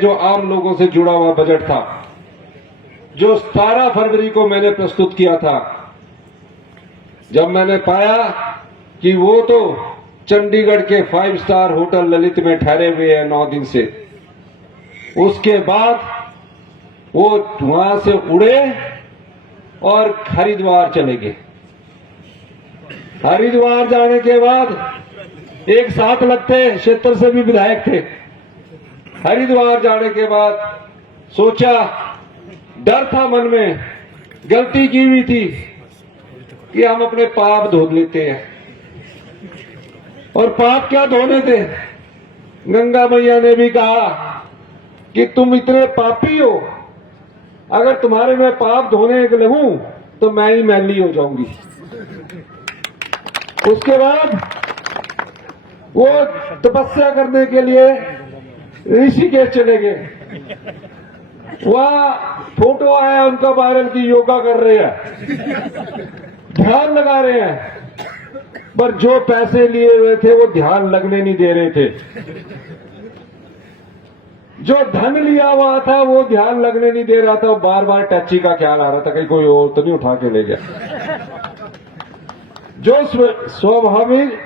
जो आम लोगों से जुड़ा हुआ बजट था, जो 17 फरवरी को मैंने प्रस्तुत किया था, जब मैंने पाया कि वो तो चंडीगढ़ के 5 स्टार होटल ललित में ठहरे हुए हैं 9 दिन से, उसके बाद वो वहां से उड़े और हरिद्वार चले गए। हरिद्वार जाने के बाद एक साथ लगते क्षेत्र से भी विधायक थे। हरिद्वार जाने के बाद सोचा, डर था मन में, गलती की हुई थी कि हम अपने पाप धो लेते हैं। और पाप क्या धोने थे? गंगा मैया ने भी कहा कि तुम इतने पापी हो, अगर तुम्हारे में पाप धोने लगूं तो मैं ही मैली हो जाऊंगी। उसके बाद वो तपस्या करने के लिए ऋषिकेश चले गए। वहां फोटो आया उनका वायरल की योगा कर रहे हैं, ध्यान लगा रहे हैं, पर जो पैसे लिए हुए थे वो ध्यान लगने नहीं दे रहे थे। जो धन लिया हुआ था वो ध्यान लगने नहीं दे रहा था, बार बार टैक्सी का ख्याल आ रहा था, कहीं कोई और तो नहीं उठा के ले गया। जो स्वाभाविक,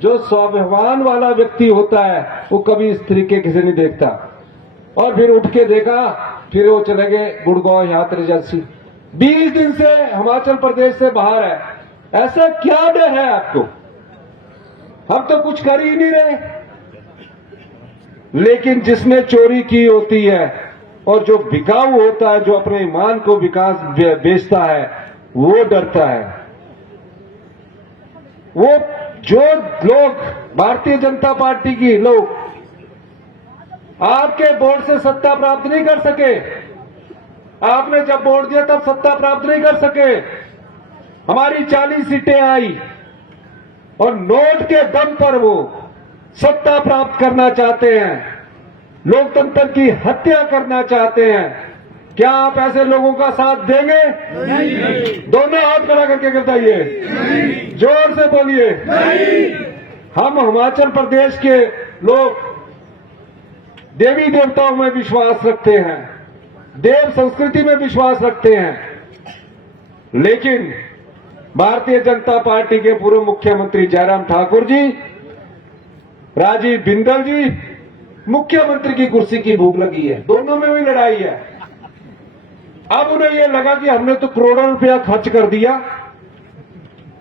जो स्वाभिमान वाला व्यक्ति होता है वो कभी इस तरीके किसी नहीं देखता। और फिर उठ के देखा, फिर वो चले गए गुड़गांव यात्रा एजेंसी। 20 दिन से हिमाचल प्रदेश से बाहर है। ऐसा क्या डर है आपको? हम तो कुछ कर ही नहीं रहे। लेकिन जिसने चोरी की होती है और जो बिकाऊ होता है, जो अपने ईमान को विकास बेचता है, वो डरता है। वो जो लोग भारतीय जनता पार्टी की लोग आपके वोट से सत्ता प्राप्त नहीं कर सके, आपने जब वोट दिया तब सत्ता प्राप्त नहीं कर सके। हमारी 40 सीटें आई और नोट के दम पर वो सत्ता प्राप्त करना चाहते हैं, लोकतंत्र की हत्या करना चाहते हैं। क्या आप ऐसे लोगों का साथ देंगे? नहीं। दोनों हाथ खड़ा करके बताइए, जोर से बोलिए। हम हिमाचल प्रदेश के लोग देवी देवताओं में विश्वास रखते हैं, देव संस्कृति में विश्वास रखते हैं, लेकिन भारतीय जनता पार्टी के पूर्व मुख्यमंत्री जयराम ठाकुर जी, राजीव बिंदल जी, मुख्यमंत्री की कुर्सी की भूख लगी है। दोनों में वही लड़ाई है। अब उन्हें यह लगा कि हमने तो करोड़ों रुपया खर्च कर दिया,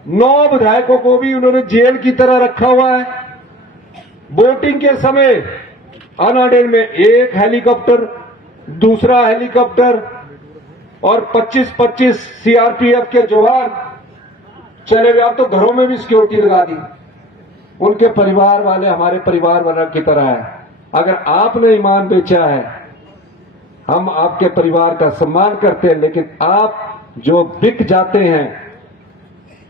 9 विधायकों को भी उन्होंने जेल की तरह रखा हुआ है। वोटिंग के समय अनाडेल में एक हेलीकॉप्टर, दूसरा हेलीकॉप्टर और 25-25 सीआरपीएफ के जवान चले गए। अब तो घरों में भी सिक्योरिटी लगा दी। उनके परिवार वाले हमारे परिवार वालों की तरह है। अगर आपने ईमान बेचा है, हम आपके परिवार का सम्मान करते हैं, लेकिन आप जो बिक जाते हैं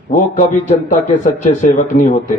वो कभी जनता के सच्चे सेवक नहीं होते।